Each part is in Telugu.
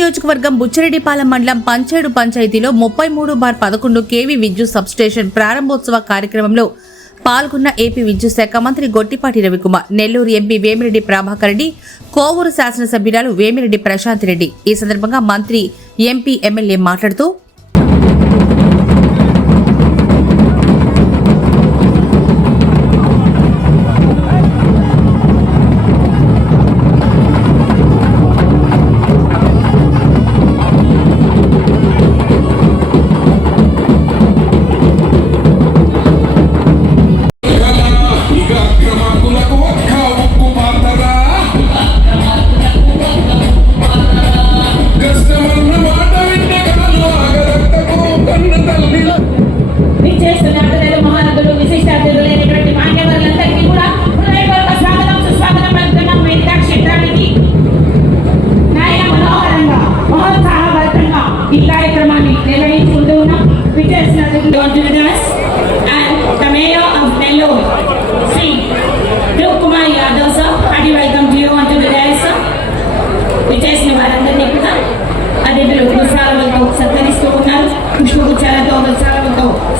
నియోజకవర్గం బుచ్చిరెడ్డిపాలెం మండలం పంచేడు పంచాయతీలో 33/11 కేవీ విద్యుత్ సబ్స్టేషన్ ప్రారంభోత్సవ కార్యక్రమంలో పాల్గొన్న ఏపీ విద్యుత్ శాఖ మంత్రి గొట్టిపాటి రవికుమార్, నెల్లూరు ఎంపీ వేమిరెడ్డి ప్రభాకర్ రెడ్డి, కోవూరు శాసనసభ్యురాలు వేమిరెడ్డి ప్రశాంత్ రెడ్డి. ఈ సందర్భంగా మంత్రి, ఎంపీ, ఎమ్మెల్యే మాట్లాడుతూ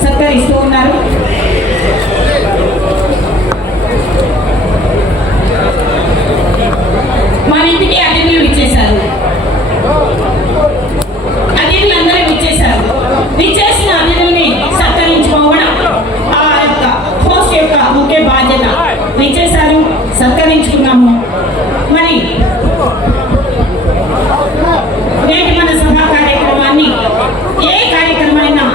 సత్కరిస్తూ ఉన్నారు. మన ఇంటికి అతిథులు ఇచ్చేశారు. అతిథులందరూ ఇచ్చేశారు. ఇచ్చేసిన అతిథుల్ని సత్కరించుకోవడం ఆ యొక్క హోస్ట్ యొక్క ముఖ్య బాధ్యత. ఇచ్చేశారు, సత్కరించుకున్నాము. మరి నేటి మన సభా కార్యక్రమాన్ని ఏ కార్యక్రమైనా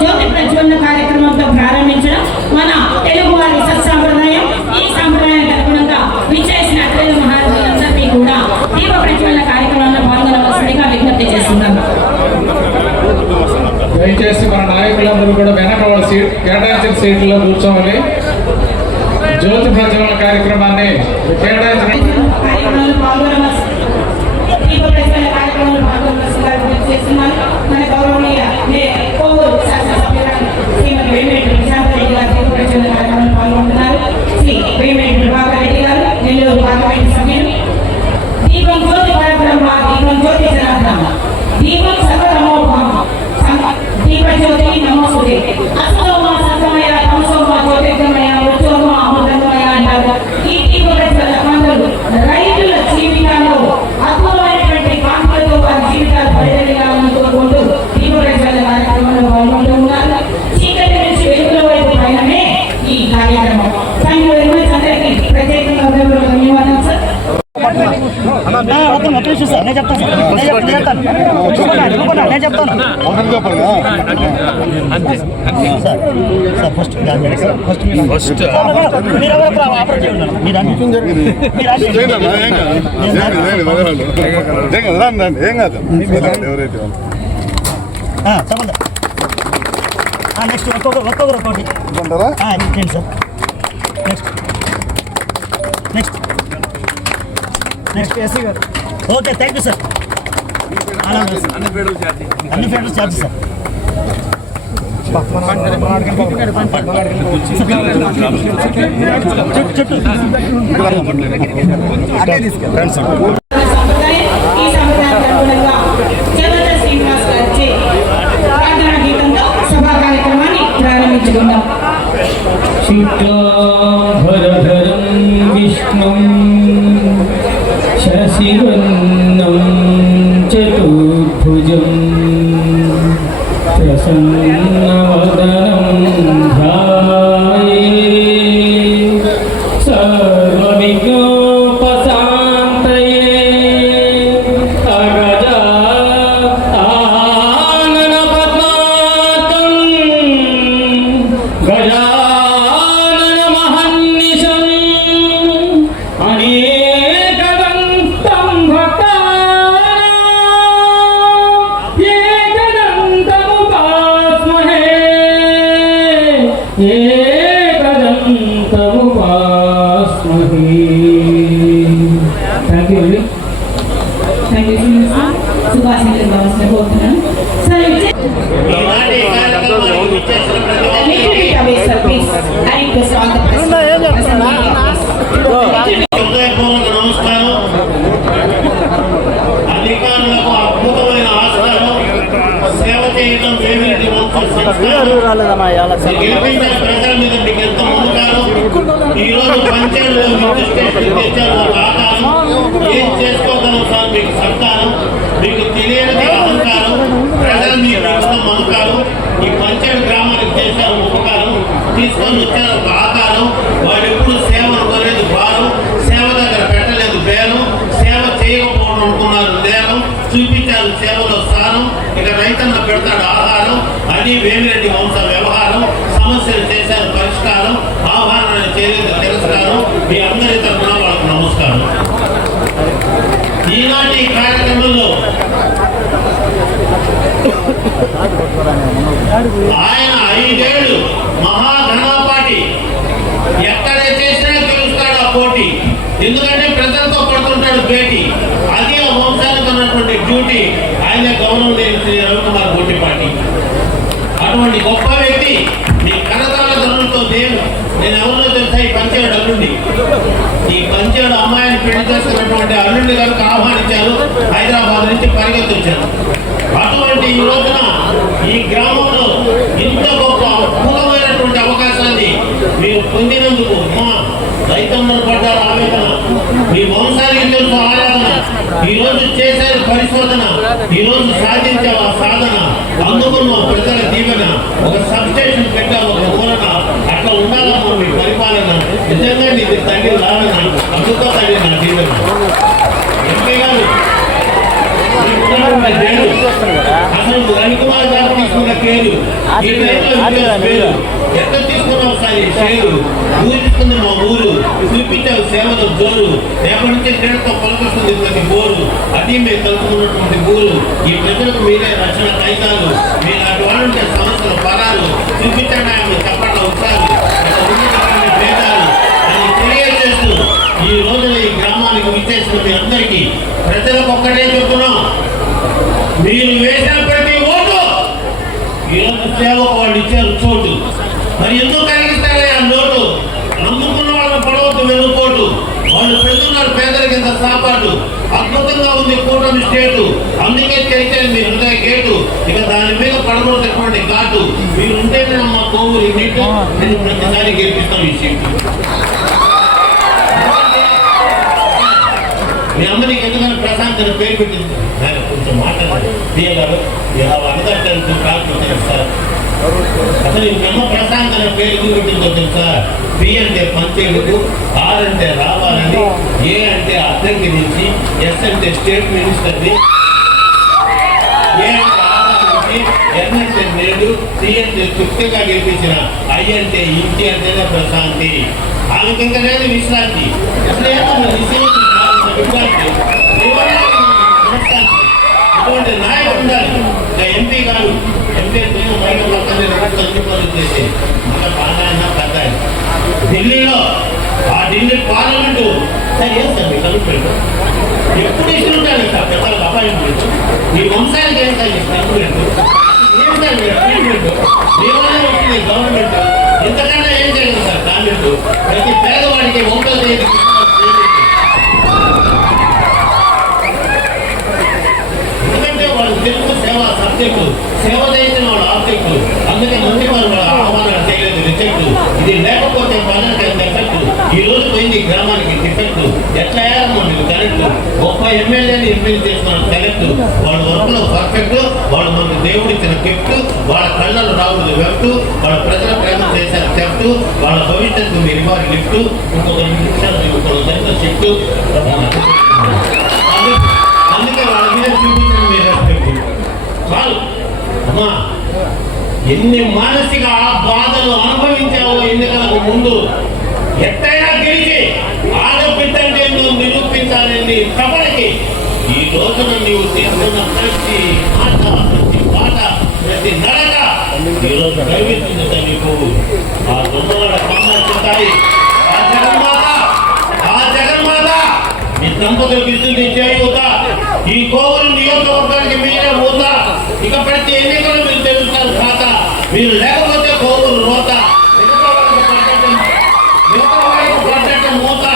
జ్యోతి ప్రజ్వలన కార్యక్రమంతో ప్రారంభించడం మన తెలుగు వారి సత్సాంప్రదాయం. ఈ సాంప్రదాయానికి అనుగుణంగా విచ్చేసిన అతిథుల మహారాజులందరినీ కూడా దీప ప్రజ్వలన కార్యక్రమంలో పాల్గొనవలసిందిగా విజ్ఞప్తి చేస్తున్నాను. దయచేసి మన నాయకులందరూ కూడా వెనక వాళ్ళ కేటాయించిన సీట్లలో కూర్చోవాలి. జ్యోతి ప్రజ్వలన కార్యక్రమాన్ని కేటాయించిన దీప ప్రజ్వలన కార్యక్రమంలో పాల్గొనవలసిందిగా విజ్ఞప్తి చేస్తున్నాను. మన గౌరవనీయ కోవూరు శాసనసభ్యురాలు శ్రీమతి వేమిరెడ్డి ప్రశాంత్ రెడ్డి గారు దీప ప్రజ్వలన కార్యక్రమంలో పాల్గొంటున్నారు. శ్రీ వేమిరెడ్డి ప్రభాకర్ రెడ్డి గారు, నెల్లూరు పార్లమెంట్ సభ్యులు. దీపం జ్యోతి పరబ్రహ్మ, దీపం జ్యోతి జనార్దన, దీపం సర్వతమోభామ, దీప జ్యోతి నమోస్తుతే, అస్తోమ సతమయ తమసోమ జ్యోతిర్గమయ మృత్యోమ అమృతమయ అంటారు. ఈ దీప ప్రజ్వలన కాంతులు రైతుల జీవితాల్లో అద్భుతమైనటువంటి కాంతులతో వారి జీవితాలు పరిగణించాలని కోరుకుంటూ దీప ప్రజ్వలన కార్యక్రమంలో పాల్గొంటూ ఉన్నారు. చీకటి నుంచి వెలుగుల వైపు పయనమే ఈ కార్యక్రమం. Thank you very much. అందరికీ ప్రత్యేకంగా ధన్యవాదాలు సార్. నెక్స్ట్ ఒక్కొక్కరు ఒకటి సార్. నెక్స్ట్ ఎస్సీ గారు. Okay, thank you sir. అన్ని ఫెడరల్ ఛార్జెస్ సార్. సభా కార్యక్రమాన్ని ప్రారంభించుకుందాం. శుక్లాంబరధరం విష్ణుం శశివర్ణం చతుర్భుజం ప్రసన్నవదనం ధ్యాయేత్ సర్వవిఘ్నోపశాంతయే అగజా ఆనన పద్మార్కం గజా సుభాషించడం కావాల్సిన కోరుతున్నాను. నమస్కారం. గెలిపించిన ప్రజల మీద మీకు ఎంత మమకారం. ఈ రోజు పంచాయతీలో మీకు స్టేషన్ తెచ్చారు ఒక ఆకారం. ఏం చేసుకోగలం సార్ మీకు సర్కారం. మీకు తెలియనిది అహంకారం. ప్రజలు మీకు ఇచ్చిన మమకారం. ఈ పంచాయతీ గ్రామానికి చేశారు ఉపకారం. తీసుకొని వచ్చారు ఒక ఆకారం. వాడు ఎప్పుడు సేవ అనుకోలేదు భారం. సేవ దగ్గర పెట్టలేదు బేరం. సేవ చేయకపోవడం అనుకున్నారు నేరం. చూపించారు సేవలో స్థానం. ఇక రైతన్న పెడతాడు ఆహారం. అది వేమిరెడ్డి వంశ వ్యవహారం. సమస్యలు చేశారు పరిష్కారం. ఆహ్వానాన్ని చేయలేదు తిరస్కారం. మీ అందరి తరఫున వాళ్ళకు నమస్కారం. ఈనాటి కార్యక్రమంలో ఆయన 5 ఏళ్ళు మహాఘనాపాటి. ఎక్కడే చేసినా గెలుస్తాడు ఆ పోటీ. ఎందుకంటే ప్రజలతో పడుతుంటాడు భేటీ. అది ఆ వంశానికి ఉన్నటువంటి డ్యూటీ. ఆయన గౌరవం శ్రీ రవికుమార్ గొట్టిపాటి. అటువంటి గొప్ప వ్యక్తి మీ కరతాళ ధనులతో నేను ఎవరిలో తెలుసా ఈ పంచేడు అల్లుండి. ఈ పంచేడు అమ్మాయిని పెళ్లి చేస్తున్నటువంటి అల్లుండి గారికి ఆహ్వానించారు. హైదరాబాద్ నుంచి పరిగెత్తి వచ్చారు. అటువంటి ఈ రోజున ఈ గ్రామంలో ఇంత గొప్ప అద్భుతమైనటువంటి అవకాశాన్ని మీరు పొందినందుకు మా రైతన్నలు పడ్డారు ఆవేదన. మీ వంశానికి తెలుసు ఆరాధన. ఈ రోజు చేశారు పరిశోధన. ఈ రోజు సాధించావు ఆ సాధన. అందుకున్న ప్రజల దీవెన. ఒక సబ్స్టేషన్ పెట్టావు ఒక మూలన. అట్లా ఉండాలమ్మా మీ పరిపాలన. నిజంగా నీకు తల్లి లాలన. అందుకో తల్లి నా దీవెన. ఎంపీ గారు అసలు రవికుమార్ గారు తీసుకున్న పేరు ఈ పేరు ఎక్కడ తీసుకున్నావు ఒకసారి పేరు. ఊరు తీసుకుంది మా ఊరు. చూపించావు సేవలు జోరు. రేపటి నుంచి క్రీడతో పలుకొస్తుంది ప్రతి బోరు. అది మేము కలుపుకున్నటువంటి ఊరు. ఈ ప్రజలకు మీరే రక్షణ కైతాలు. మీరు అటు వాడుంటే సమస్యలు పరాలు. చూపించండి ఆయన చెప్పట్ల ఉత్సాహాలు భేదాలు అని తెలియజేస్తూ ఈ రోజున ఈ గ్రామానికి విచ్చేసిన మీ అందరికీ ప్రజలకు ఒక్కటే చెప్తున్నాం. మీరు వేసిన ప్రతి ఓటు ఈరోజు సేవకు వాళ్ళు ఇచ్చారు చోటు. మరి ఎందుకు కలిగిస్తారే ఆ నోటు. నమ్ముకున్న వాళ్ళని పడవద్దు వెన్నుపోటు. వాళ్ళు పెడుతున్నారు పేదరికింత సాపాటు. అద్భుతంగా ఉంది కూటమి స్టేటు. అందుకే తెలిసేది మీ హృదయ గేటు. ఇక దాని మీద పడబోతున్నటువంటి ఘాటు. మీరు ఉంటేనే మా కోవూరు నీటు. నేను ప్రతిసారి గెలిపిస్తాం ఈ సీటు. మీ అమ్మ నీకు ఎందుకని ప్రశాంత్ అని పేరు పెట్టింది. కొంచెం మాట్లాడారు గారు ఇలా అనదట్టంటూ కాకపోతే సార్ అసలు మీ అమ్మ ప్రశాంత్ అనే పేరు ఎందుకు పెట్టిందో తెలుసా. పి అంటే పంచేడుకు, ఆర్ అంటే రావాలని, ఏ అంటే అద్దంకి నుంచి, ఎస్ అంటే స్టేట్ మినిస్టర్ని, ఏ అంటే ఆదానికి, ఎన్ అంటే నేడు, సి అంటే చుక్కగా గెలిపించిన, ఐ అంటే ఇంటి అంటేనే ప్రశాంతి. ఆమెకి ఇంకా లేదు విశ్రాంతి. ఇటువంటి నాయకుడు ఉండాలి. ఎంపీ గారు ఎంపీ చేసి మన బాగా పెద్ద ఢిల్లీలో ఆ ఢిల్లీ పార్లమెంటు సార్ ఏం సార్ మీ కమిట్మెంట్ ఎప్పుడు ఇష్టం ఉంటాడు సార్ పెద్దలకు అపాయింట్మెంట్. మీ వంశానికి ఏం సార్ కమిట్మెంట్ ఏం సార్ మీరు అపాయింట్మెంట్ దేవాలయ వస్తుంది గవర్నమెంట్. ఇంతకన్నా ఏం చేయలేదు సార్ కామెంట్. ప్రతి పేదవాడికి 1వ తేదీ తెలుగు సేవ సబ్జెక్టు. సేవ చేసిన వాళ్ళ ఆబ్జెక్టు. అందుకే మంచి వారు వాళ్ళ ఆహ్వానం చేయలేదు రిజెక్ట్. ఇది లేకపోతే పనులకి ఎఫెక్ట్. ఈ రోజు పోయింది గ్రామానికి డిఫెక్ట్. ఎట్లా అయ్యారమ్మా మీకు కరెక్ట్. గొప్ప ఎమ్మెల్యేని ఎంపీ చేసిన సెలెక్ట్. వాళ్ళ వర్క్ లో పర్ఫెక్ట్. వాళ్ళు మనకు దేవుడు ఇచ్చిన గిఫ్ట్. వాళ్ళ కళ్ళలో రావుడు వెఫ్ట్. వాళ్ళ ప్రజల ప్రేమ చేశారు థెఫ్ట్. వాళ్ళ భవిష్యత్తు మీరు ఇవ్వాలి లిఫ్ట్. ఇంకొక 2 నిమిషాలు ఇంకొక గంట షిఫ్ట్. అందుకే వాళ్ళ మీద చూపించడం మీరు చాలు అమ్మా. ఎన్ని మానసిక బాధలు అనుభవించావో ఎన్నికలకు ముందు. ఎట్టయినా గెలిచి ఆడబిడ్డంటే నువ్వు నిరూపించాలని తపడికి ఈ రోజున నీవు తీసుకున్న ప్రతి మాట, ప్రతి పాట, ప్రతి నడక ఈరోజు గర్విస్తుంది నీకు. ఆ దొంగవాడ కామాయి ఆ జగన్మాత మీ దంపతులకు ఇస్తుంది చేయూత. ఈ కోవూరు నియోజకవర్గానికి మీరే ఊత. ఇక ప్రతి ఎన్నికలు మీరు తెలుస్తారు ఖాతా. మీరు లేకపోతే కోవూరు రోత. మూత.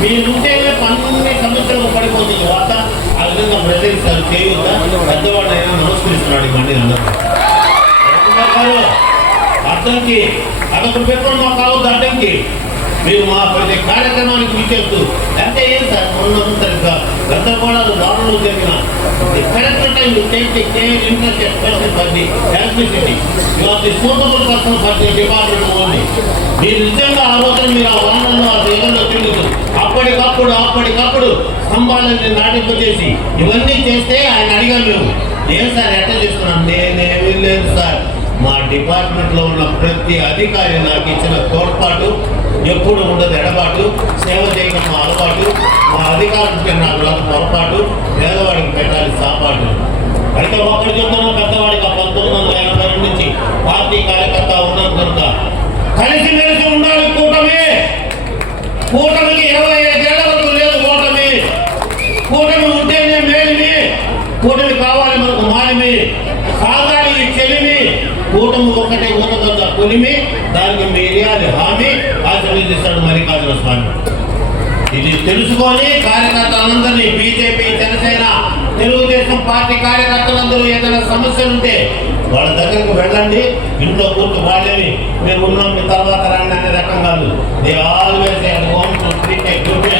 మీరుంటేనే పన్నున్ని సమస్యలకు పడిపోతుంది వాత. ఆ విధంగా ప్రజలు చేయూత. పెద్దవాళ్ళు అయినా నమస్కరిస్తున్నాడు ఈ మంది అందరూ. అడ్డంకి అదొక పెట్టుకుని మాకు కావద్దు అడ్డంకి. మీరు మా ప్రతి కార్యక్రమానికి విచ్చేస్తూ అంటే ఏం సార్ మొన్న సరిగ్గా గందరగోళాలు దారుణంలో జరిగిన correct time interest expression for the electricity you are the suitable person for the department only. మీరు నిజంగా ఆ రోజున మీరు ఆ వాహనంలో ఆ జగన్లో తిరుగుతూ అప్పటికప్పుడు స్తంభాలని నాటింపజేసి ఇవన్నీ చేస్తే ఆయన అడిగాం మేము ఏం సార్ ఎట్లా చేస్తున్నాం. నేనేమీ లేదు సార్, మా డిపార్ట్మెంట్లో ఉన్న ప్రతి అధికారి నాకు ఇచ్చిన తోడ్పాటు ఎప్పుడు ఉండదు ఎడబాటు, సేవ చేయడం మా అలవాటు, మా అధికారులకి నాకు పొరపాటు, పేదవాడికి పెట్టాలి సాపాటు. అయితే ఒక్కడి చెప్తున్నా పెద్దవాడికి 1982 నుంచి పార్టీ కార్యకర్త ఉన్నంత కనుక కలిసిమెలిసి ఉండాలి. కూటమికి 25 ఏళ్ల వరకు లేదు ఓటమి. కూటమి ఉంటేనే మేలిమి, కూటమి కావాలి మనకు మాలిమి, సాగాలి ఈ చెలిమి. కూటమి ఒకటే ఉన్నదంత కొలిమి, దానికి మీరియాలి హామీ ఆశీర్వదిస్తాడు మల్లికార్జున స్వామి. ఇది తెలుసుకొని కార్యకర్తలందరినీ బీజేపీ, జనసేన, తెలుగుదేశం పార్టీ కార్యకర్తలందరూ ఏదైనా సమస్యలు ఉంటే వాళ్ళ దగ్గరకు వెళ్ళండి. ఇంట్లో కూర్చు వాళ్ళేమి మేము ఉన్నాం మీ తర్వాత రండి అనే రకం కాదు. They always at home to treat a good may.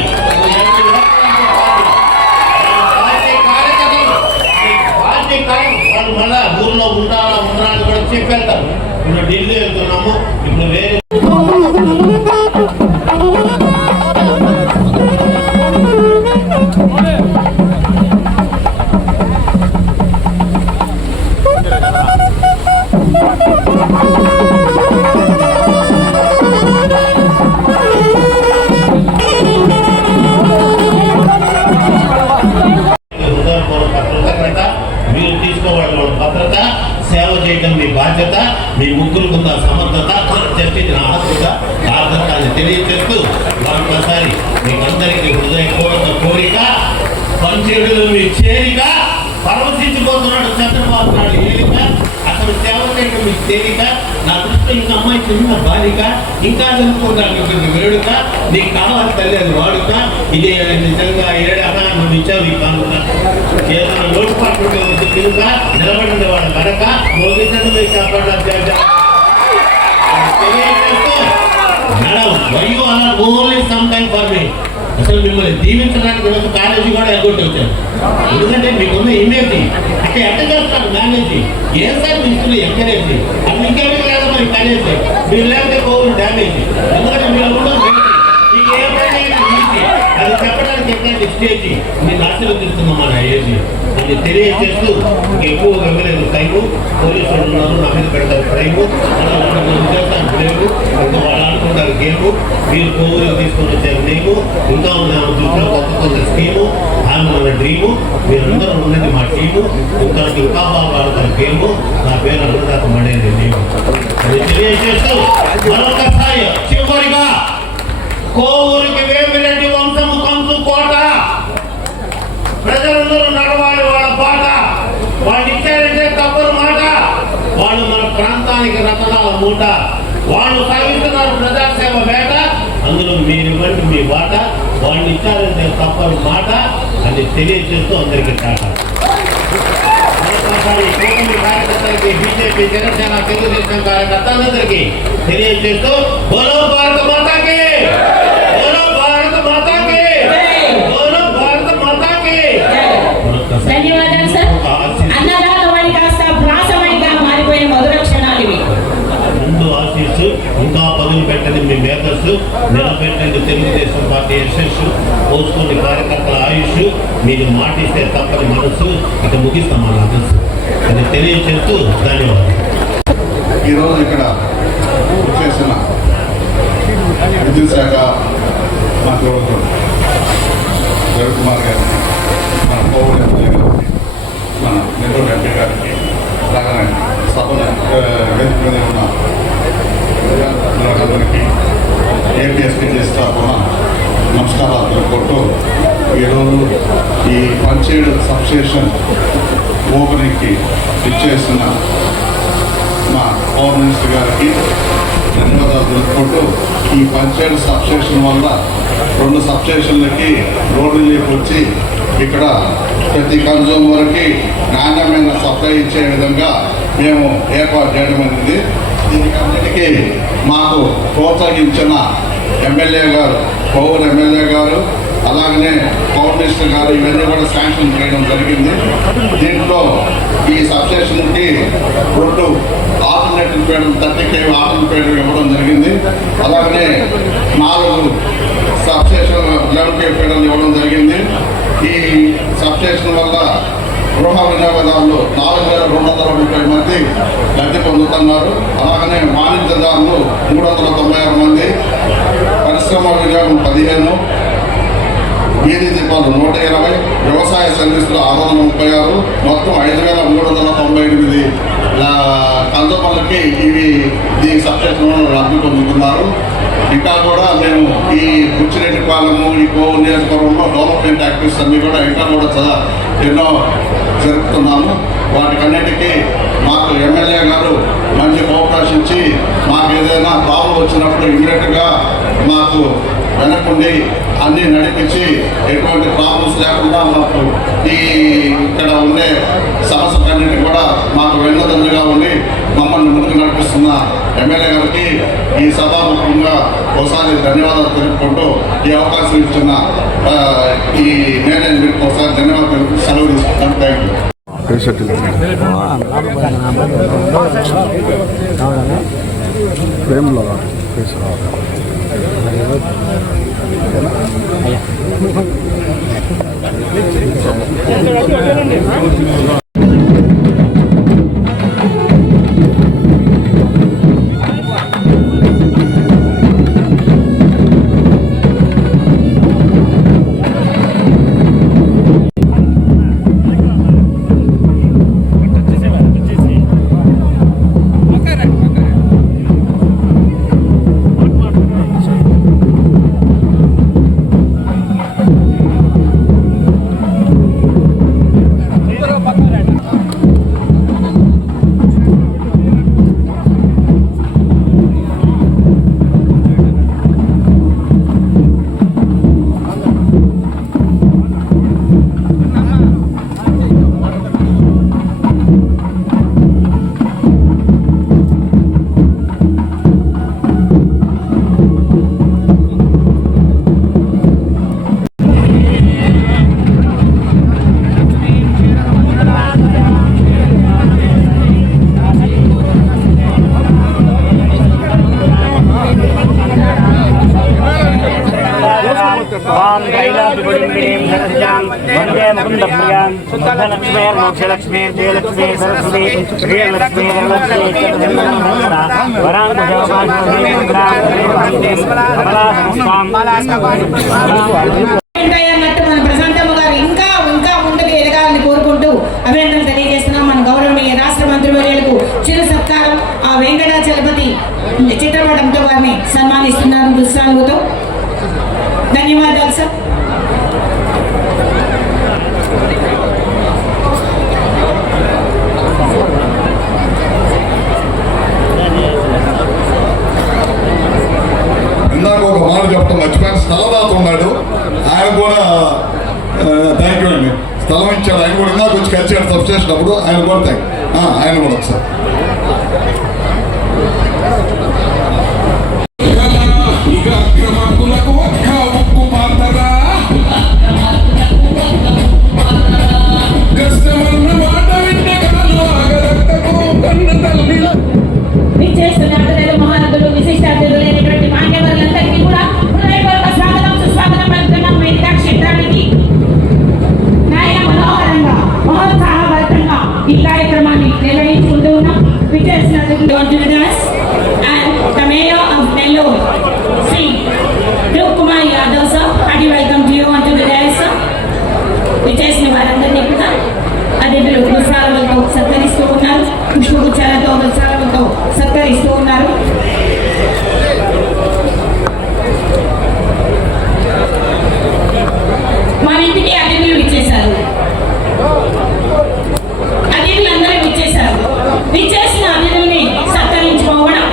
వాళ్ళు మళ్ళా ఊర్లో ఉంటారా అని కూడా చెప్పేళ్తారు. ఇప్పుడు ఢిల్లీ వెళ్తున్నాము, ఇప్పుడు వేరే మీరు తీసుకోవడం భద్రత, సేవ చేయడం మీ బాధ్యత, మీ ముగ్గురుకున్న సమర్థత, చర్చించిన ఆర్థిక తెలియజేస్తూ మరొకసారి మీకు అందరికీ హృదయపూర్వక కోరిక, పంచేడులు మీ చేరిక, పరవశించిపోతున్నాడు చంద్రబాబు నాయుడు ఏలిక, అసలు సేవ చేయడం మీకు తేలిక, నా దృష్టిలో ఇంకా అమ్మాయి చిన్న బాలిక, ఇంకా చదువుకుంటాను వేడుక, నీకు కావాలి తల్లి అది వాడుక. ఇదే నిజంగా 7 అనాన్ని ఇచ్చావు ఈ కానుక. ఏదైనా లోటుపాటు తిరుగుక నిలబడిన వాడు కనుక మోగించండి మీకు కాపాడాలి. మేడం వయ్యూ అలా only some time for me. అసలు మిమ్మల్ని దీవించడానికి ఒక కాలేజీ కూడా ఎగ్గొట్టి వచ్చారు. ఎందుకంటే మీకున్న ఇమేజ్ అంటే ఎట్ట చేస్తారు మేనేజ్ ఏం సార్ మీ ఇస్తున్న ఎంకరేజ్ అది ఇంకెవరికి లేదా మరి కాలేజ్ మీరు లేకపోతే ఓవర్ డ్యామేజ్. ఎందుకంటే మీరు ఉండదు మీకు ఏ పని ఈజీ అది చెప్పడానికి ఎట్లాంటి స్టేజ్ నేను ఆశీర్వదిస్తున్నాం మన ఏజీ అది తెలియజేస్తూ ఎక్కువ ఇవ్వలేదు టైము. పోలీసులు ఉన్నారు నా మీద పెడతారు టైము, చేస్తాను లేవు ఇంకా వాళ్ళు ఆడుకుంటారు గేము. మీరు కోవిలు తీసుకొని వచ్చారు మేము ఇంకా ఉన్నాము దృష్టిలో కొత్త స్కీము ఆమె మన డ్రీము. మీరందరూ ఉన్నది మా టీము, ఇంకా బాగా ఆడుతారు గేము. నా పేరు అందరిదాకా మడేది నేను అది తెలియజేస్తూ మరొకసారి చివరిగా కోవూరికి వేమిరెడ్డి వంశము కంచు కోట, ప్రజలందరూ నడవాలి వాళ్ళ పాట, వాళ్ళు ఇచ్చారంటే తప్పని మాట, వాళ్ళు మన ప్రాంతానికి రతనాల మూట, వాళ్ళు సాగిస్తున్నారు ప్రజాసేవ వేట, అందులో మీరు ఇవ్వండి మీ బాట, వాళ్ళు ఇచ్చారంటే తప్పని మాట అది తెలియజేస్తూ అందరికీ టాట. కార్యకర్తలకి బీజేపీ, జనసేన, తెలుగుదేశం కార్యకర్తలందరికీ తెలియజేస్తూ బోలో భారత మాతాకి, బోలో భారత మాతాకి, బోలో భారత మాతాకి. ధన్యవాదాలు సార్. అన్నదాతమని కాస్త ప్రాసమయంగా మారిపోయిన మధుర క్షణాలు ఇవి. ముందు ఆశీస్సు ఇంకా పదులు పెట్టండి మీ మేకర్స్, నిలబెట్టండి తెలుగుదేశం పార్టీ యశస్సు, పోసుకోండి కార్యకర్తల ఆయుష్, మీరు మాటిస్తే తప్పని మనస్సు. ఇక ముగిస్తాం మన మనస్సు అది తెలియజేస్తూ ధన్యవాదాలు. ఈరోజు ఇక్కడ చేసిన విద్యుత్ శాఖ మంత్రి రవికుమార్ గారికి, మన కోవూరు ఎమ్మెల్యే గారికి, మన నెల్లూరు ఎంపీ గారికి, అలాగే సభను వేదిక మీద ఉన్న అందరికీ ఏపీఎస్పీ తరఫున నమస్కారాలు తెలుపుకుంటూ ఈరోజు ఈ పంచేడు సబ్స్టేషన్ ఓపెనింగ్కి ఇచ్చేసిన మా పవర్ మినిస్టర్ గారికి ధన్యవాదాలు తెలుపుకుంటూ ఈ పంచేడు సబ్స్టేషన్ వల్ల 2 సబ్స్టేషన్లకి రోడ్డు రిలీఫ్ వచ్చి ఇక్కడ ప్రతి కన్జ్యూమర్కి నాణ్యమైన సప్లై ఇచ్చే విధంగా మేము ఏర్పాటు చేయడం అనేది దీనికి అన్నిటికీ దీనికి మాకు ప్రోత్సహించిన ఎమ్మెల్యే గారు, పౌర్ ఎమ్మెల్యే గారు, అలాగనే పవర్ మినిస్టర్ గారు ఇవన్నీ కూడా శాంక్షన్ చేయడం జరిగింది. దీంట్లో ఈ సబ్స్టేషన్కి 2 ఆల్టర్నేటివ్ పేడలు 30 kV ఆల్టర్నేటివ్ పేడలు ఇవ్వడం జరిగింది. అలాగనే 4 సబ్స్టేషన్ 11 kV పేడలు ఇవ్వడం జరిగింది. ఈ సబ్స్టేషన్ వల్ల గృహ వినియోగదారులు 4230 మంది లబ్ధి పొందుతున్నారు. అలాగనే వాణిజ్యదారులు 396 మంది, పరిశ్రమ వినియోగం 15, వీధి దీపాలు 120, వ్యవసాయ సర్వీసులు 636, మొత్తం 5398 కన్సూమర్లకి ఇవి ఈ సబ్స్టేషన్లో లబ్ధి పొందుతున్నారు. ఇంకా కూడా మేము ఈ బుచ్చిరెడ్డిపాలెము, ఈ కోవూరు నియోజకవర్గంలో డెవలప్మెంట్ యాక్టివిటీస్ అన్ని కూడా ఇంకా కూడా ఎన్నో జరుపుతున్నాము. వాటికన్నిటికీ మాకు ఎమ్మెల్యే గారు మంచి అవకాశం ఇచ్చి మాకు ఏదైనా ప్రాబ్లం వచ్చినప్పుడు ఇమీడియట్గా మాకు వెనకుండి అన్నీ నడిపించి ఎటువంటి ప్రాబ్లమ్స్ లేకుండా మాకు ఈ ఇక్కడ ఉండే సమస్యలన్నింటినీ కూడా మాకు వెన్నదండుగా ఉండి మమ్మల్ని ముందుకు నడిపిస్తున్న ఎమ్మెల్యే గారికి ఈ సభాముఖంగా ఒకసారి ధన్యవాదాలు తెలుపుకుంటూ ఈ అవకాశం ఇచ్చిన ఈ మేనేజ్మెంట్కి ఒకసారి ధన్యవాదాలు తెలుపుతూ సెలవు తీసుకుంటాను. Thank you. ప్రేమలో మోక్షలక్ష్మి జయలక్ష్మి సరస్వతి శ్రీలక్ష్మి అన్నట్టు మన ప్రశాంతమ్మ గారు ఇంకా ఇంకా ముందుకు ఎదగాలని కోరుకుంటూ అభినందనలు తెలియజేస్తున్నాం. మన గౌరవనీయ రాష్ట్ర మంత్రివర్యులకు చిరు సత్కారం ఆ వెంకటాచలపతి చిత్రపటంతో వారిని సన్మానిస్తున్నారు దుస్సాలుతో. ధన్యవాదాలు సార్. ఇందాక ఒక మాట చెప్తాం మర్చిపోయిన స్థలదాత ఉన్నాడు, ఆయన కూడా థ్యాంక్ యూ అండి. స్థలం ఇచ్చాడు ఆయన కూడా, ఇందాక వచ్చి కలిసాడు సబ్స్టేషన్ అప్పుడు, ఆయన కూడా ఆయన కూడా ఒకసారి మహానటులు విశిష్ట అతిథులైనటువంటి మాన్యవర్లందరికీ కూడా హృదయపూర్వక స్వాగతం సుస్వాగతం పలుకుతున్నాం. వేదిక క్షేత్రానికి నాయన మనోహరంగా మహోత్సాహభరితంగా ఈ కార్యక్రమాన్ని నిర్వహించుకుంటూ ఉన్నాం. విచ్చేసిన and the mayor of Nellore, Sri Dhruv Kumar Yadav sir, hearty welcome to you onto the dais sir. విచ్చేసిన వారందరినీ కూడా అతిథులు పుష్పాలతో సత్కరిస్తూ ఉన్నారు, పుష్పగుచ్చాలతో వస్త్రాలతో సత్కరిస్తూ ఉన్నారు. మన ఇంటికి అతిథులు ఇచ్చేశారు, అతిథులందరూ ఇచ్చేశారు. విచ్చేసిన అతిథుల్ని సత్కరించుకోవడం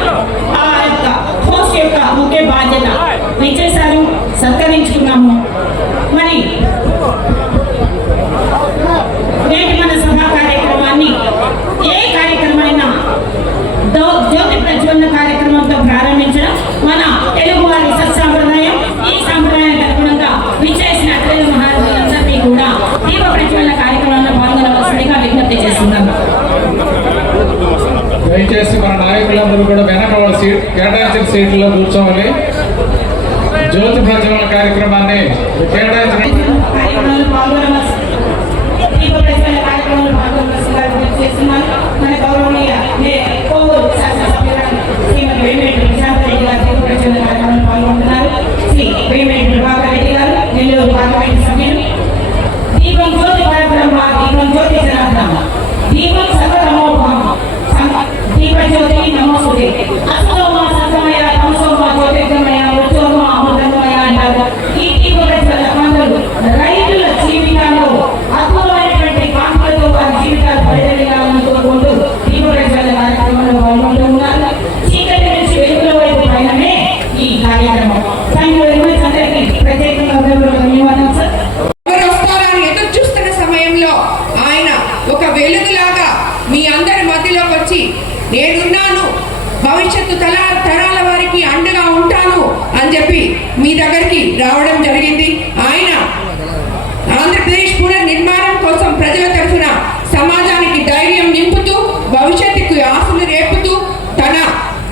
ఆ యొక్క హోస్ట్ యొక్క ముఖ్య బాధ్యత. విచ్చేశారు, సత్కరించుకున్నాము. మరి నేటి మన సభా కార్యక్రమాన్ని ఏ కార్యక్రమైనా జ్యోతి దయచేసి మన నాయకులందరూ కూడా వెనక వాళ్ళ కేటాయించిన సీట్లలో కూర్చోవాలి. జ్యోతి ప్రజ్వలన కార్యక్రమాన్ని కేటాయించిన కార్యక్రమంలో పాల్గొనవలసి దీప ప్రజ్వలన కార్యక్రమంలో పాల్గొనవలసిగా చేస్తున్నాను. మన గౌరవనీయ కోవూరు శాసనసభ్యురాలు శ్రీమతి వేమిరెడ్డి ప్రశాంతరెడ్డి గారు దీప ప్రజ్వలన కార్యక్రమంలో పాల్గొంటున్నారు. శ్రీ వేమిరెడ్డి ప్రభాకర్ రెడ్డి గారు నెల్లూరు పార్లమెంట్ సభ్యులు. దీపం జ్యోతి పరబ్రహ్మ, దీపం జ్యోతి జనార్దన, దీపం సర్వతమోభామ, దీప జ్యోతి నమోస్తుతే, అస్తోమ సతమయ తమసోమ జ్యోతిర్గమయ మృత్యోర్మ అమృతమయ అంటారు. ఈ దీప ప్రజ్వలన పండుగలు రైతుల జీవితాల్లో అద్భుతమైనటువంటి కాంతులతో వారి జీవితాలు పరిగణించాలని కోరుకుంటూ దీప ప్రజ్వలన కార్యక్రమంలో పాల్గొంటూ ఉన్నారు. చీకటి నుంచి వెలుగుల వైపు పయనమే ఈ కార్యక్రమం. Thank you very much. అందరికీ ప్రత్యేకంగా ధన్యవాదాలు సార్. ఎవరు వస్తారని ఎదురు చూస్తున్న సమయంలో ఆయన ఒక వెలుగులాగా మీ అందరి మధ్యలోకి వచ్చి నేనున్నాను, భవిష్యత్తు తరాల వారికి అండగా ఉంటాను అని చెప్పి మీ దగ్గరికి రావడం జరిగింది. ఆయన ఆంధ్రప్రదేశ్ పునర్నిర్మాణం కోసం ప్రజల తరఫున సమాజానికి ధైర్యం నింపుతూ భవిష్యత్తుకు ఆశలు రేపుతూ తన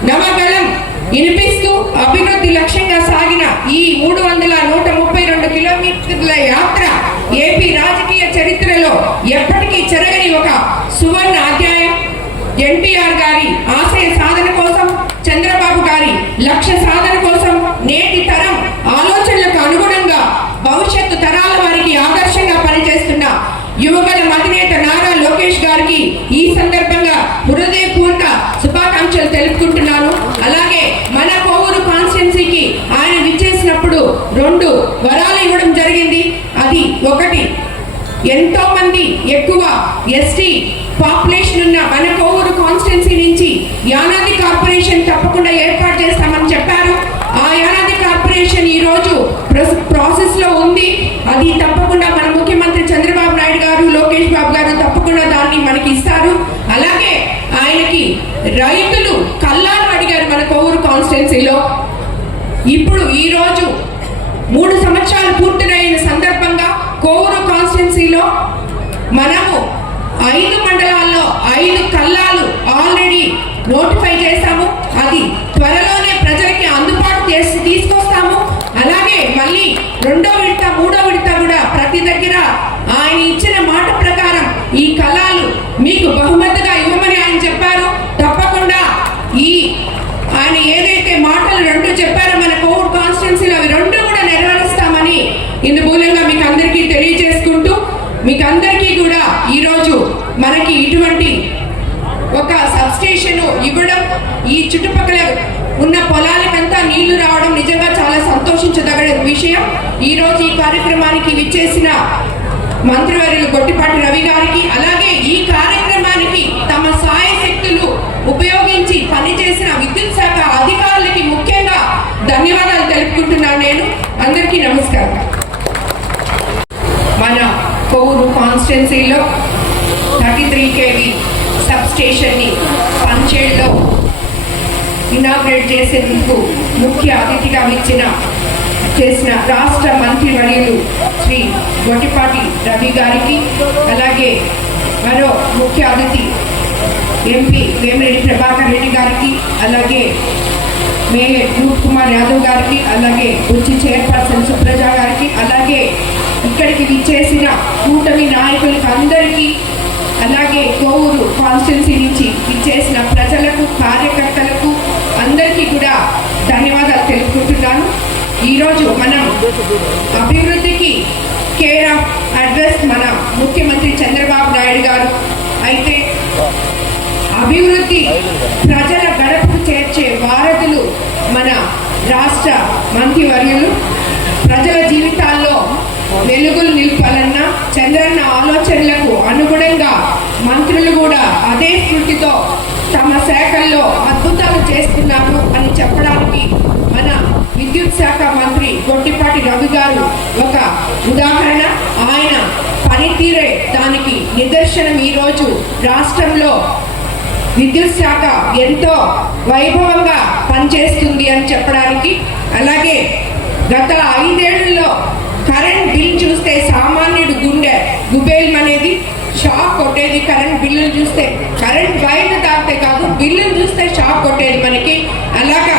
నవగలం వినిపిస్తూ అభివృద్ధి లక్ష్యంగా సాగిన ఈ 132 కిలోమీటర్ల యాత్ర ఏపీ రాజకీయ చరిత్రలో ఎప్పటికీ చెరగని ఒక సువర్ణ అధ్యాయం. ఎన్టీఆర్ గారి ఆశయ సాధన కోసం, చంద్రబాబు గారి లక్ష్య సాధన కోసం నేటి తరం ఆలోచనలకు అనుగుణంగా భవిష్యత్తు తరాల వారికి ఆదర్శంగా పనిచేస్తున్న యువగల అధినేత నారా లోకేష్ గారికి ఈ సందర్భంగా హృదయపూర్వక శుభాకాంక్షలు తెలుపుకుంటున్నాను. అలాగే మన కోవూరు కాన్స్టిట్యున్సీకి ఆయన విచ్చేసినప్పుడు 2 వరాలు ఇవ్వడం జరిగింది. అది ఒకటి, ఎంతో మంది ఎక్కువ ఎస్టీ పాపులేషన్ ఉన్న మన కోవూరు కాన్స్టిట్యున్సీ నుంచి యానాది కార్పొరేషన్ తప్పకుండా ఏర్పాటు చేస్తామని చెప్పారు. ఆ యానాది కార్పొరేషన్ ఈ రోజు ప్రాసెస్ లో ఉంది. అది తప్పకుండా మన ముఖ్యమంత్రి చంద్రబాబు నాయుడు గారు, లోకేష్ బాబు గారు తప్పకుండా దాన్ని మనకి ఇస్తారు. అలాగే ఆయనకి రైతులు కల్లాలు అడిగారు మన కోవూరు కాన్స్టిట్యున్సీలో. ఇప్పుడు ఈ రోజు 3 సంవత్సరాలు పూర్తయిన సందర్భంగా కోవూరు కాన్స్టిట్యున్సీలో మనము 5 మండలాల్లో 5 కల్లాలు ఆల్రెడీ నోటిఫై చేశాము. అది త్వరలోనే ప్రజలకి అందుబాటు చేసి తీసుకొస్తాము. అలాగే మళ్ళీ 2వ విడత 3వ విడత కూడా ప్రతి దగ్గర ఆయన ఇచ్చిన మాట ప్రకారం ఈ కల్లాలు మీకు బహుమతిగా ఇవ్వమని ఆయన చెప్పారు. తప్పకుండా ఈ ఆయన ఏదైతే మాటలు 2 చెప్పారో మన కోవూరు కాన్స్టిట్యున్సీలో అవి 2 కూడా నెరవేరుస్తామని ఇందు మూలంగా మీకు అందరికీ తెలియజేసుకుంటూ, మీకు అందరికీ కూడా ఈరోజు మనకి ఇటువంటి ఒక సబ్స్టేషన్ ఇవ్వడం, ఈ చుట్టుపక్కల ఉన్న పొలాలకంతా నీళ్లు రావడం నిజంగా చాలా సంతోషించదగిన విషయం. ఈ రోజు ఈ కార్యక్రమానికి విచ్చేసిన మంత్రివర్యులు గొట్టిపాటి రవి గారికి, అలాగే ఈ కార్యక్రమానికి తమ సాయశక్తులు ఉపయోగించి పనిచేసిన విద్యుత్ శాఖ అధికారులకి ముఖ్యంగా ధన్యవాదాలు తెలుపుకుంటున్నాను. నేను అందరికీ నమస్కారం. మన కోవూరు కాన్స్టిట్యున్సీలో 33 kV సబ్ స్టేషన్ని పంచేడులో ఇనాగ్రేట్ చేసేందుకు ముఖ్య అతిథిగా చేసిన రాష్ట్ర మంత్రివర్యులు శ్రీ గొట్టిపాటి రవి గారికి, అలాగే మరో ముఖ్య అతిథి ఎంపీ వేమిరెడ్డి ప్రభాకర్ రెడ్డి గారికి, అలాగే మేయర్ రూప్ కుమార్ యాదవ్ గారికి, అలాగే ఉచ్చి చైర్పర్సన్ సుప్రజ గారికి, అలాగే ఇక్కడికి విచ్చేసిన కూటమి నాయకులకు అందరికీ, అలాగే కోవూరు కాన్స్టిట్యున్సీ నుంచి విచ్చేసిన ప్రజలకు, కార్యకర్తలకు అందరికీ కూడా ధన్యవాదాలు తెలుపుకుంటున్నాను. ఈరోజు మనం అభివృద్ధికి కేర్ ఆఫ్ అడ్రస్ మన ముఖ్యమంత్రి చంద్రబాబు నాయుడు గారు. అయితే అభివృద్ధి ప్రజల గడపకు చేర్చే వారధులు మన రాష్ట్ర మంత్రివర్యులు. ప్రజల జీవితాల్లో వెలుగులు నింపాలన్న చంద్రన్న ఆలోచనలకు అనుగుణంగా మంత్రులు కూడా అదే స్ఫూర్తితో తమ శాఖల్లో అద్భుతాలు చేస్తున్నారు అని చెప్పడానికి మన విద్యుత్ శాఖ మంత్రి గొట్టిపాటి రవి గారు ఒక ఉదాహరణ. ఆయన పనితీరే దానికి నిదర్శనం. ఈరోజు రాష్ట్రంలో విద్యుత్ శాఖ ఎంతో వైభవంగా పనిచేస్తుంది అని చెప్పడానికి. అలాగే గత 5 ఏళ్లలో కరెంట్ బిల్ చూస్తే సామాన్యుడు గుండె గుబేల్ అనేది షాక్ కొట్టేది. కరెంట్ బిల్లులు చూస్తే కరెంట్ వైర్లు తాకితే కాదు, బిల్లును చూస్తే షాక్ కొట్టేది మనకి. అలాగా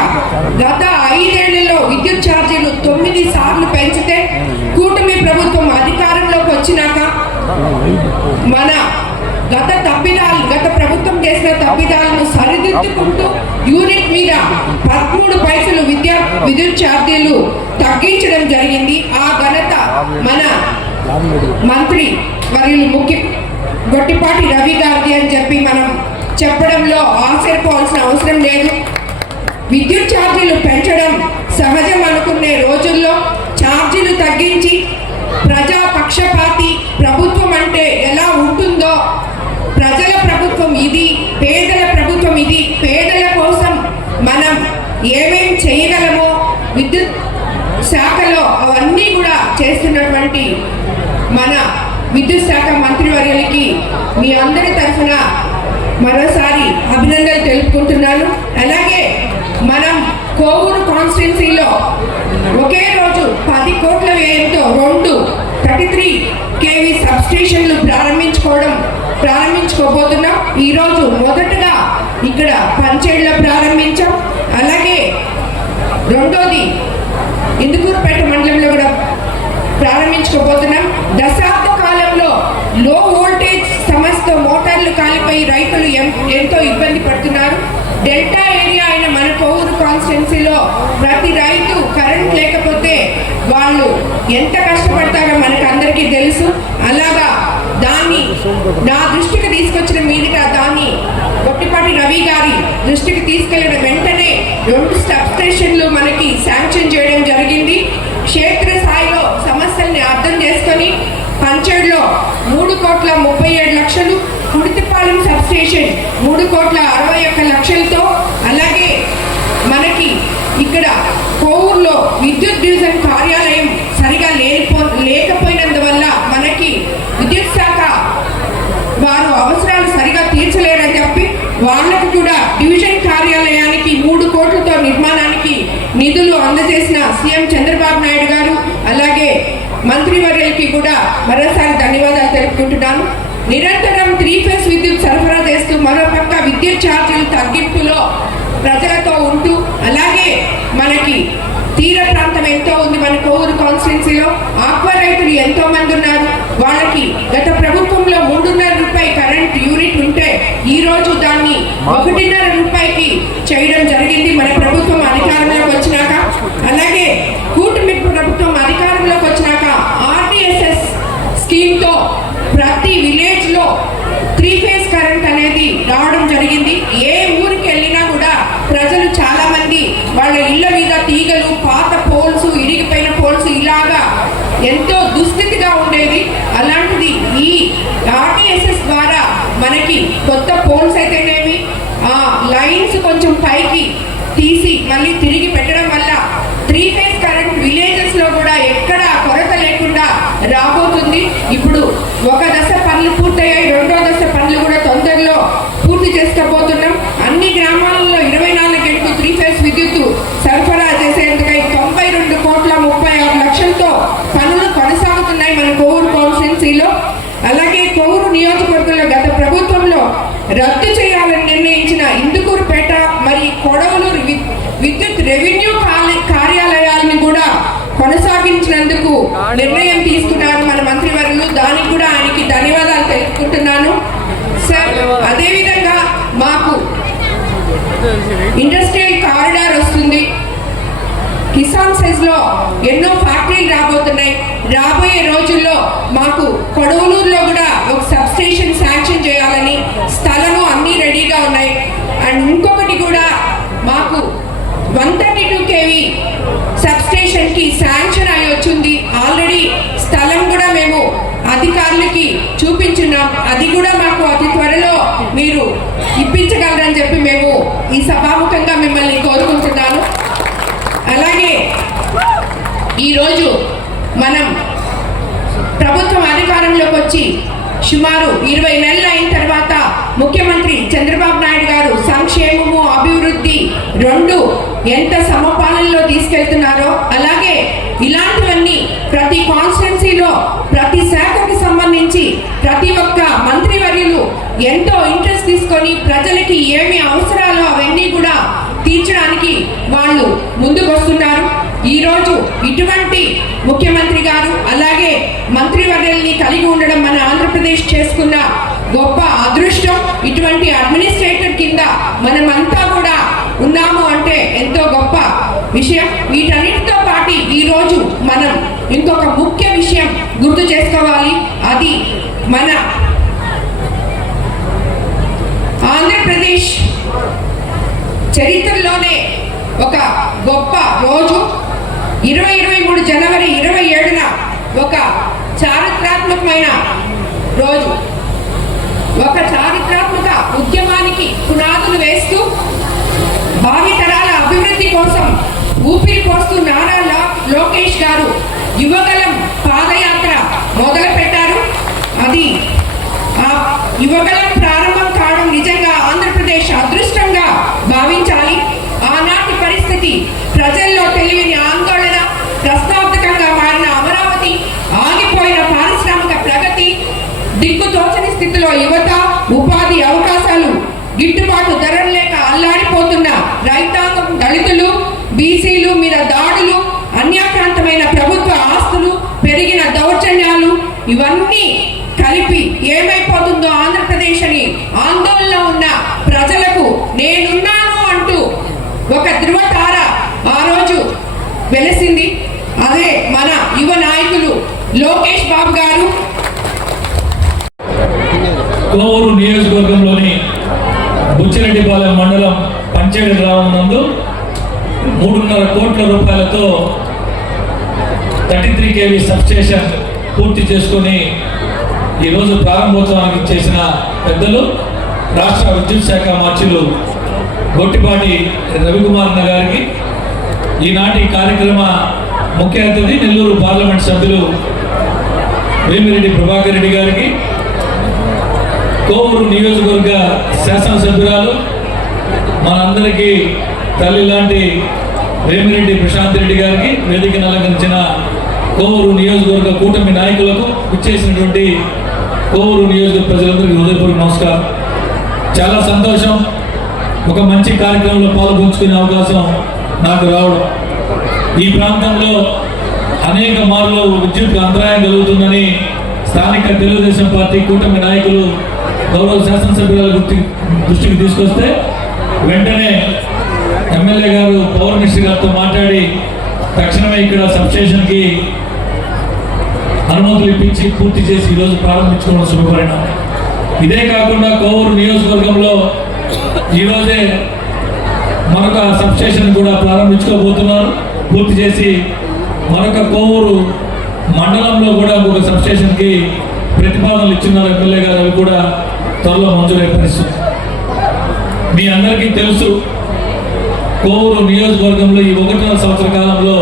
గత 5 ఏళ్లలో విద్యుత్ ఛార్జీలు 9 సార్లు పెంచితే కూటమి ప్రభుత్వం అధికారంలోకి వచ్చినాక మన గత ప్రభుత్వం చేసిన తప్పిదాలను సరిదిద్దుకుంటూ యూనిట్ మీద 13 పైసలు విద్యుత్ ఛార్జీలు తగ్గించడం జరిగింది. ఆ ఘనత మన మంత్రి మరియు గొట్టిపాటి రవి గారిది అని చెప్పి మనం చెప్పడంలో ఆశ్చర్యపోవాల్సిన అవసరం లేదు. విద్యుత్ ఛార్జీలు పెంచడం సహజం అనుకునే రోజుల్లో ఛార్జీలు తగ్గించి ప్రజా పక్షపాతి ప్రభుత్వం అంటే ఎలా ఉంటుందో, ప్రజల ప్రభుత్వం ఇది, పేదల ప్రభుత్వం ఇది, పేదల కోసం మనం ఏమేం చేయగలమో విద్యుత్ శాఖలో అవన్నీ కూడా చేస్తున్నటువంటి మన విద్యుత్ శాఖ మంత్రివర్యులకి మీ అందరి తరఫున మరోసారి అభినందనలు తెలుపుకుంటున్నాను. అలాగే మనం కోవూరు కాన్స్టిట్యున్సీలో ఒకే రోజు 10 కోట్ల వ్యయంతో 2 33 kV సబ్స్టేషన్లు ప్రారంభించుకోబోతున్నాం. ఈరోజు మొదటగా ఇక్కడ పంచేడులో ప్రారంభించాం. అలాగే రెండోది ఇందుకూరుపేట మండలంలో కూడా ప్రారంభించుకోబోతున్నాం. దశాబ్ద కాలంలో లో వోల్టేజ్ సమస్యతో మోటార్లు కాలిపోయి రైతులు ఎంతో ఇబ్బంది పడుతున్నారు. డెల్టా ఏరియా అయిన మన కోవూరు కాన్స్టిట్యున్సీలో ప్రతి రైతు కరెంట్ లేకపోతే వాళ్ళు ఎంత కష్టపడతారో మనకు అందరికీ తెలుసు. అలాగా దాన్ని నా దృష్టికి తీసుకొచ్చిన మీదుగా దాన్ని గొట్టిపాటి రవి గారి దృష్టికి తీసుకెళ్లిన వెంటనే 2 సబ్స్టేషన్లు మనకి శాంక్షన్ చేయడం జరిగింది. క్షేత్రస్థాయిలో సమస్యల్ని అర్థం చేసుకొని పంచేడులో 3,37,00,000, కుడితిపాలెం సబ్స్టేషన్ 3,61,00,000తో, అలాగే మనకి ఇక్కడ కోవూరులో విద్యుత్ డివిజన్ కార్యాలయం సరిగా లేకపోయినందువల్ల మనకి విద్యుత్ శాఖ వారు అవసరాలు సరిగా తీర్చలేరని చెప్పి వాళ్ళకు కూడా డివిజన్ కార్యాలయానికి 3 కోట్లతో నిర్మాణానికి నిధులు అందజేసిన సీఎం చంద్రబాబు నాయుడు గారు, అలాగే మంత్రివర్యులకి కూడా మరోసారి ధన్యవాదాలు తెలుపుకుంటున్నాను. నిరంతరం 3 ఫేజ్ విద్యుత్ సరఫరా చేస్తూ మరోపక్క విద్యుత్ ఛార్జీలు తగ్గింపులో ప్రజలతో ఉంటూ, అలాగే మనకి తీర ప్రాంతం ఎంతో ఉంది మన కోవూరు కాన్స్టిట్యున్సీలో. ఆక్వా రైతులు ఎంతో మంది ఉన్నారు. వాళ్ళకి గత ప్రభుత్వంలో 3.5 రూపాయి కరెంట్ యూనిట్ ఉంటే ఈ రోజు దాన్ని 1.5 రూపాయికి చేయడం జరిగింది మన ప్రభుత్వం అధికారంలోకి వచ్చినాక. అలాగే కూటమి ప్రభుత్వం అధికారంలోకి వచ్చినాక RDSS స్కీమ్తో ప్రతి విలేజ్ లో 3 ఫేజ్ కరెంట్ అనేది రావడం జరిగింది. ఏ ఊరికి వెళ్ళినా కూడా ప్రజలు చాలా మంది వాళ్ళ ఇళ్ల మీద తీగలు, పాత పోల్స్, ఇరిగిపోయిన పోల్స్ ఇలాగా ఎంతో దుస్థితిగా ఉండేది. అలాంటిది ఈ RDSS ద్వారా మనకి కొత్త పోల్స్ అయితేనేమి, ఆ లైన్స్ కొంచెం పైకి తీసి మళ్ళీ తిరిగి పెట్టడం వల్ల 3 ఫేజ్ కరెంట్ విలేజెస్ లో కూడా ఎక్కడ కొరత లేకుండా రాబోతుంది. ఇప్పుడు ఒక దశ పనులు పూర్తయ్యాయి, 2వ దశ పనులు కూడా తొందరలో పూర్తి చేసుకోబోతున్నాం. అన్ని గ్రామాలలో 24 గంటలు 3 ఫేజ్ విద్యుత్ సరఫరా చేసేందుకై 92,36,00,000తో పనులు కొనసాగుతున్నాయి మన కోవూరు కాన్స్టిట్యున్సీలో. అలాగే కోవూరు నియోజకవర్గంలో గత ప్రభుత్వంలో రద్దు చేయాలని నిర్ణయించిన ఇందుకూరుపేట మరి కొడవలూరు విద్యుత్ రెవెన్యూ కార్యాలయాలను కూడా కొనసాగించినందుకు నిర్ణయం తీసుకున్నారు మన మంత్రివర్యులు. దానికి కూడా ఆయనకి ధన్యవాదాలు తెలుపుకుంటున్నాను సార్. అదేవిధంగా మాకు ఇండస్ట్రియల్ కారిడార్ వస్తుంది. కిసాన్ సెజ్ లో ఎన్నో ఫ్యాక్టరీలు రాబోతున్నాయి. రాబోయే రోజుల్లో మాకు కొడవలూరులో కూడా ఒక సబ్ స్టేషన్ శాంక్షన్ చేయాలని స్థలము అన్ని రెడీగా ఉన్నాయి. అండ్ ఇంకొకటి కూడా మాకు 132 kV సబ్ స్టేషన్ కి శాంక్షన్ అయి వచ్చింది. ఆల్రెడీ స్థలం కూడా మేము అధికారులకి చూపించున్నాం. అది కూడా మాకు అతి త్వరలో మీరు ఇప్పించగలరని చెప్పి మేము ఈ సభాముఖంగా మిమ్మల్ని కోరుకుంటున్నాను. అలాగే ఈరోజు మనం ప్రభుత్వం అధికారంలోకి వచ్చి సుమారు 20 నెలలు అయిన తర్వాత ముఖ్యమంత్రి చంద్రబాబు నాయుడు గారు సంక్షేమము, అభివృద్ధి 2 ఎంత సమపాలనలో తీసుకెళ్తున్నారో, అలాగే ఇలాంటివన్నీ ప్రతి కాన్స్టిట్యున్సీలో ప్రతి శాఖకి సంబంధించి ప్రతి ఒక్క మంత్రివర్యులు ఎంతో ఇంట్రెస్ట్ తీసుకొని ప్రజలకి ఏమి అవసరాలో అవన్నీ కూడా తీర్చడానికి వాళ్ళు ముందుకు వస్తున్నారు. ఈరోజు ఇటువంటి ముఖ్యమంత్రి గారు అలాగే మంత్రివర్యుల్ని కలిగి ఉండడం మన ఆంధ్రప్రదేశ్ చేసుకున్న గొప్ప అదృష్టం. ఇటువంటి అడ్మినిస్ట్రేటర్ కింద మనమంతా కూడా ఉన్నాము అంటే ఎంతో గొప్ప విషయం. వీటన్నిటితో పాటు ఈరోజు మనం ఇంకొక ముఖ్య విషయం గుర్తు చేసుకోవాలి. అది మన ఆంధ్రప్రదేశ్ చరిత్రలోనే ఒక గొప్ప రోజు 2023 జనవరి 27న ఒక చారిత్రాత్మకమైన రోజు. ఒక చారిత్రాత్మక ఉద్యమానికి పునాదులు వేస్తూ భావితరాల అభివృద్ధి కోసం ఊపిరి పోస్తూ నారా లోకేష్ గారు యువగలం పాదయాత్ర మొదలు పెట్టారు. అది ఆ యువగలం ప్రారంభం కావడం నిజంగా ఆంధ్రప్రదేశ్ అదృష్టంగా భావించాలి. ఆనాటి పరిస్థితి ప్రజల్లో తెలియని ఆందోళన, ప్రశ్నార్థకంగా మారిన అమరావతి, ఆగిపోయిన పారిశ్రామిక ప్రగతి, దిక్కుతోచని స్థితిలో యువత, ఉపాధి అవకాశాలు, గిట్టుబాటు ధరలు లేక అల్లాడిపోతున్న రైతాంగం, దళితులు, బీసీలు మీద దాడులు, అన్యాక్రాంతమైన ప్రభుత్వ ఆస్తులు, పెరిగిన దౌర్జన్యాలు, ఇవన్నీ కలిపి ఏమైపోతుందో ఆంధ్రప్రదేశ్ అని ఆందోళనలో ఉన్న ప్రజలకు నేనున్నాను అంటూ ఒక ధృవతార ఆ రోజు వెలిసింది. అదే మన యువ నాయకులు లోకేష్ బాబు గారు. కోవూరు నియోజకవర్గంలోని బుచ్చిరెడ్డిపాలెం మండలం పంచేడు గ్రామం నందు 3.5 కోట్ల రూపాయలతో 33 kV సబ్స్టేషన్ పూర్తి చేసుకొని ఈరోజు ప్రారంభోత్సవానికి చేసిన పెద్దలు రాష్ట్ర విద్యుత్ శాఖ మంత్రులు గొట్టిపాటి రవికుమార్ గారికి, ఈనాటి కార్యక్రమ ముఖ్య అతిథి నెల్లూరు పార్లమెంట్ సభ్యులు వేమిరెడ్డి ప్రభాకర్ రెడ్డి గారికి, కోవూరు నియోజకవర్గ శాసనసభ్యురాలు మనందరికీ తల్లి లాంటి వేమిరెడ్డి ప్రశాంత్ రెడ్డి గారికి, వేదికను అలంకరించిన కోవూరు నియోజకవర్గ కూటమి నాయకులకు, ఇచ్చేసినటువంటి కోవూరు నియోజకవర్గ ప్రజలందరికీ హృదయపూర్వక నమస్కారం. చాలా సంతోషం ఒక మంచి కార్యక్రమంలో పాల్గొంచుకునే అవకాశం నాకు రావడం. ఈ ప్రాంతంలో అనేక మార్లు విద్యుత్ అంతరాయం కలుగుతుందని స్థానిక తెలుగుదేశం పార్టీ కూటమి నాయకులు గౌరవ శాసనసభ్యుల దృష్టికి తీసుకొస్తే వెంటనే ఎమ్మెల్యే గారు పవర్ మినిస్టర్ గారితో మాట్లాడి తక్షణమే ఇక్కడ సబ్స్టేషన్కి అనుమతులు ఇప్పించి పూర్తి చేసి ఈరోజు ప్రారంభించుకోవడం శుభపరిణామం. ఇదే కాకుండా కోవూరు నియోజకవర్గంలో ఈరోజే మరొక సబ్స్టేషన్ కూడా ప్రారంభించుకోబోతున్నారు. పూర్తి చేసి మరొక కోవూరు మండలంలో కూడా ఒక సబ్స్టేషన్కి ప్రతిపాదనలు ఇచ్చున్నారు ఎమ్మెల్యే గారు. అవి కూడా త్వరలో మంజూరయ్యే పరిస్థితి. మీ అందరికీ తెలుసు కోవూరు నియోజకవర్గంలో ఈ 1.5 సంవత్సర కాలంలో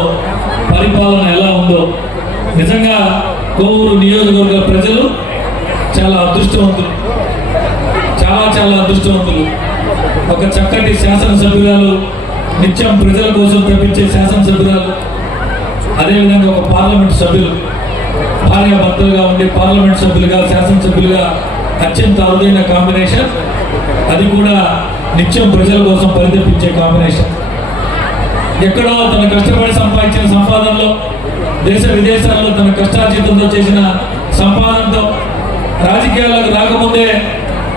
పరిపాలన ఎలా ఉందో. నిజంగా కోవూరు నియోజకవర్గ ప్రజలు చాలా అదృష్టవంతులు, చాలా అదృష్టవంతులు. ఒక చక్కటి శాసనసభ్యురాలు, నిత్యం ప్రజల కోసం తప్పించే శాసనసభ్యురాలు, అదేవిధంగా ఒక పార్లమెంట్ సభ్యులు, భార్యాభర్తలుగా ఉండి పార్లమెంట్ సభ్యులుగా శాసనసభ్యులుగా అత్యంత అరుదైన కాంబినేషన్. అది కూడా నిత్యం ప్రజల కోసం పరితపించే కాంబినేషన్. ఎక్కడో తన కష్టపడి సంపాదించిన సంపాదనలో, దేశ విదేశాల్లో తన కష్టార్జితంతో చేసిన సంపాదనతో రాజకీయాలకు రాకముందే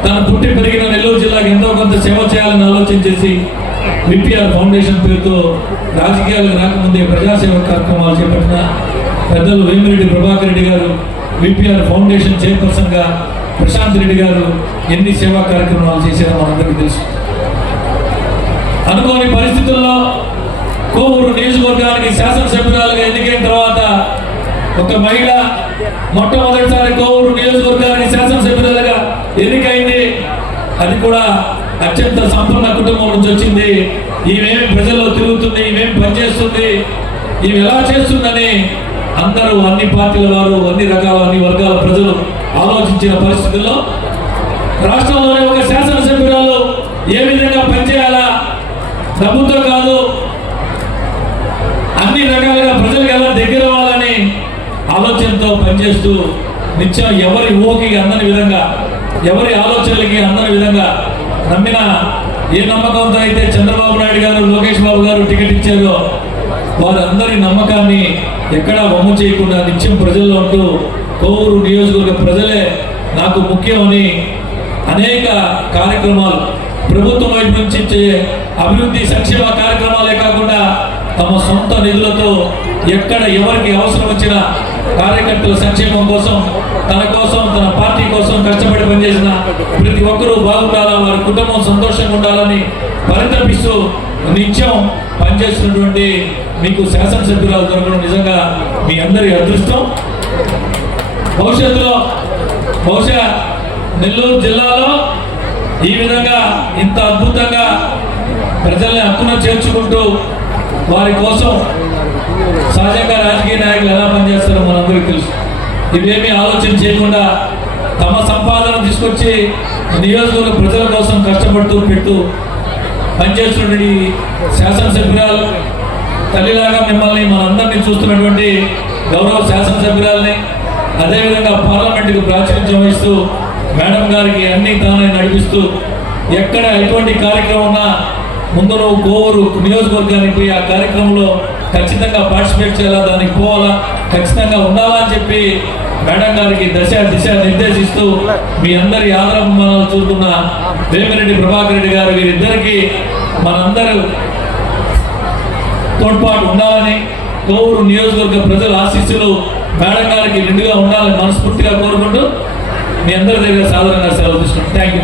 తను పుట్టి పెరిగిన నెల్లూరు జిల్లాకు ఎంతో కొంత సేవ చేయాలని ఆలోచన చేసి విపిఆర్ ఫౌండేషన్ పేరుతో రాజకీయాలకు రాకముందే ప్రజాసేవ కార్యక్రమాలు చేపట్టిన పెద్దలు వేమిరెడ్డి ప్రభాకర్ రెడ్డి గారు, విపిఆర్ ఫౌండేషన్ చైర్పర్సన్గా ప్రశాంత్ రెడ్డి గారు ఎన్ని సేవా కార్యక్రమాలు చేశారో మనందరికీ తెలుసు. అనుకోని పరిస్థితుల్లో కోవూరు నియోజకవర్గానికి శాసనసభ్యురాలుగా ఎన్నికైన తర్వాత ఒక మహిళ మొట్టమొదటిసారి కోవూరు నియోజకవర్గానికి శాసనసభ్యురాలుగా ఎన్నికైంది. అది కూడా అత్యంత సంపన్న కుటుంబం నుంచి వచ్చింది. ఈమెమి ప్రజల్లో తిరుగుతుంది, ఈమెమి పనిచేస్తుంది, ఈమె ఎలా చేస్తుందని అందరూ, అన్ని పార్టీల వారు, అన్ని రకాల, అన్ని వర్గాల ప్రజలు ఆలోచించిన పరిస్థితుల్లో రాష్ట్రంలోని ఒక శాసనసభ్యురాలు ఏ విధంగా పనిచేయాలా, డబ్బుతో కాదు, అన్ని రకాలుగా ప్రజలకు ఎలా దగ్గర చేస్తూ నిత్యం ఎవరి ఊహకి అందని విధంగా, ఎవరి ఆలోచనలకి అందని విధంగా నమ్మిన ఏ నమ్మకంతో అయితే చంద్రబాబు నాయుడు గారు, లోకేష్ బాబు గారు టికెట్ ఇచ్చారో వారందరి నమ్మకాన్ని ఎక్కడా వమ్ము చేయకుండా నిత్యం ప్రజల్లో ఉంటూ కోవూరు నియోజకవర్గ ప్రజలే నాకు ముఖ్యమని అనేక కార్యక్రమాలు ప్రభుత్వం వైపు నుంచి అభివృద్ధి సంక్షేమ కార్యక్రమాలే కాకుండా తమ సొంత నిధులతో ఎక్కడ ఎవరికి అవసరం వచ్చిన కార్యకర్తల సంక్షేమం కోసం, తన కోసం, తన పార్టీ కోసం కష్టపడి పనిచేసిన ప్రతి ఒక్కరూ బాగుండాలా, వారి కుటుంబం సంతోషంగా ఉండాలని పరితపిస్తూ నిత్యం పనిచేస్తున్నటువంటి మీకు శాసనసభ్యురాలు దొరకడం నిజంగా మీ అందరి అదృష్టం. భవిష్యత్తులో బహుశా నెల్లూరు జిల్లాలో ఈ విధంగా ఇంత అద్భుతంగా ప్రజల్ని హక్కున చేర్చుకుంటూ వారి కోసం సహజంగా రాజకీయ నాయకులు ఎలా పనిచేస్తారో మనందరికీ తెలుసు. ఇవేమీ ఆలోచన చేయకుండా తమ సంపాదన తీసుకొచ్చి నియోజకవర్గ ప్రజల కోసం కష్టపడుతూ పనిచేస్తున్నటువంటి శాసనసభ్యురాలు తల్లిలాగా మిమ్మల్ని మనందరినీ చూస్తున్నటువంటి గౌరవ శాసనసభ్యురాలని, అదేవిధంగా పార్లమెంటుకు ప్రాతినిధ్యం వహిస్తూ మేడం గారికి అన్ని తానే నడిపిస్తూ ఎక్కడ ఎటువంటి కార్యక్రమం ఉన్నా ముందు నువ్వు కోవూరు నియోజకవర్గానికి పోయి ఆ కార్యక్రమంలో ఖచ్చితంగా పార్టిసిపేట్ చేయాలా, దానికి పోవాలా, ఖచ్చితంగా ఉండాలా అని చెప్పి మేడం గారికి దిశ నిర్దేశిస్తూ మీ అందరి ఆదరాభిమానాలు చూస్తున్న వేమిరెడ్డి ప్రభాకర్ రెడ్డి గారు, వీరిద్దరికీ మనందరూ తోడ్పాటు ఉండాలని, కోవూరు నియోజకవర్గ ప్రజల ఆశీస్సులు మేడం గారికి నిండుగా ఉండాలని మనస్ఫూర్తిగా కోరుకుంటూ మీ అందరి దగ్గర సాధారణంగా సెలవు తీసుకుంటాం. Thank you.